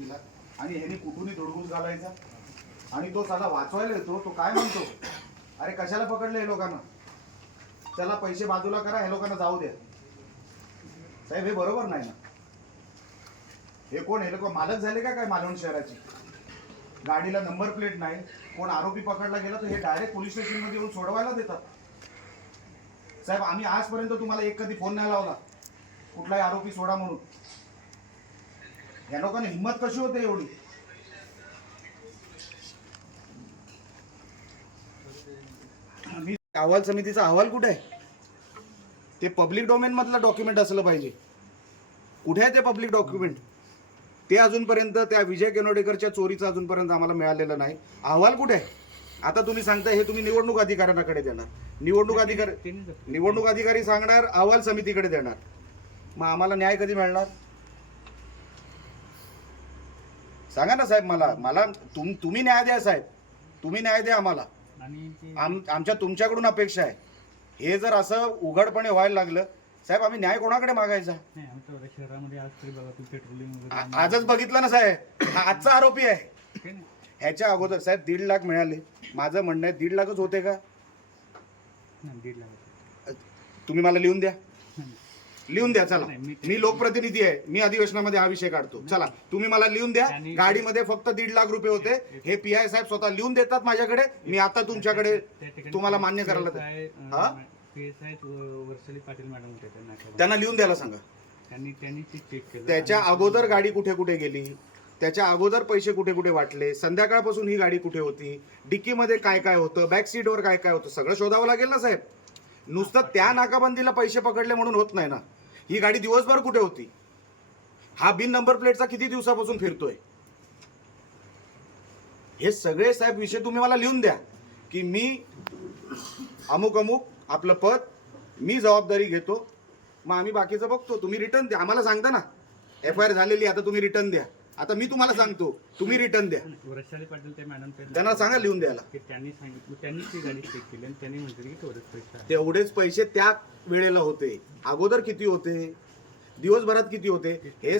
वकीला आणि ह्याने कुठूनही धुडगूस घालायचा. आणि तो साला वाचवायला येतो तो काय म्हणतो? अरे कशाला पकडले हे लोकांना? त्याला पैसे बाजूला करा हे लोकांना जाऊ द्या. साहेब हे बरोबर नाही ना? हे कोण हे लोक मालक झाले का काय मालवण शहराची? गाडीला नंबर प्लेट नाही. कोण आरोपी पकडला गेला तर हे डायरेक्ट पोलीस स्टेशनमध्ये येऊन सोडवायला देतात. साहेब आम्ही आजपर्यंत तुम्हाला एक कधी फोन नाही लावला. कुठलाही आरोपी सोडा म्हणून. या लोकांना हिंमत कशी होते एवढी? अहवाल समितीचा अहवाल कुठे आहे? ते पब्लिक डोमेन मधलं डॉक्युमेंट असलं पाहिजे. कुठे आहे ते पब्लिक डॉक्युमेंट ते अजूनपर्यंत त्या विजय केनोडेकरच्या चोरीचं अजूनपर्यंत आम्हाला मिळालेलं नाही. अहवाल कुठे आहे? आता तुम्ही सांगताय हे तुम्ही निवडणूक अधिकाऱ्यांकडे देणार. निवडणूक अधिकारी निवडणूक अधिकारी सांगणार अहवाल समितीकडे देणार. मग आम्हाला न्याय कधी मिळणार? सांगा ना साहेब मला मला तुम तुम्ही न्याय द्या साहेब. तुम्ही न्याय द्या आम्हाला. आम आमच्या तुमच्याकडून अपेक्षा आहे. हे जर असं उघडपणे व्हायला लागलं साहेब आम्ही न्याय कोणाकडे मागायचा? आजच बघितलं ना साहेब. हा आजचा आरोपी आहे. ह्याच्या अगोदर साहेब दीड लाख मिळाले. माझं म्हणणं आहे दीड लाखच होते का? दीड लाख तुम्ही मला लिहून द्या. लिहून द्या चला. मी- लोकप्रतिनिधी आहे. मी अधिवेशनामध्ये हा विषय काढतो. चला. तुम्ही मला लिहून द्या. गाडीमध्ये फक्त दीड लाख रुपये होते. हे पी आय साहेब स्वतः लिहून देतात माझ्याकडे. मी आता तुमच्याकडे तुम्हाला मान्य करायला हा? त्यांना लिहून द्यायला सांगा. त्याच्या अगोदर गाडी कुठे कुठे गेली? त्याच्या अगोदर पैसे कुठे कुठे वाटले? संध्याकाळपासून ही गाडी कुठे होती? डिक्कीमध्ये काय काय होतं? बॅक सीटवर काय काय होतं? सगळं शोधावं लागेल ना साहेब? नुसतं त्या नाकाबंदीला पैसे पकडले म्हणून होत नाही ना. ही गाडी दिवसभर कुठे होती? हा बिन नंबर प्लेटचा किती दिवसापासून फिरतोय? हे सगळे साहेब विषय तुम्ही मला लिहून द्या की मी अमुक अमुक आपलं पद मी जबाबदारी घेतो मग आम्ही बाकीचं बघतो. तुम्ही रिटर्न द्या. आम्हाला सांगता ना. एफ आय आर झालेली आता तुम्ही रिटर्न द्या. आता मी तुम्हाला सांगतो. तुम्ही रिटर्न द्या. वृषाली पाटील ते मॅडम त्यांना सांगा लिहून द्यायला. की त्यांनी सांगितलं त्यांनी ती गाडी चेक केली आणि त्यांनी म्हटलं की तेवढेच पैसे. तेवढेच पैसे त्या वेळेला होते. अगोदर किती होते? दिवसभरात किती होते? हे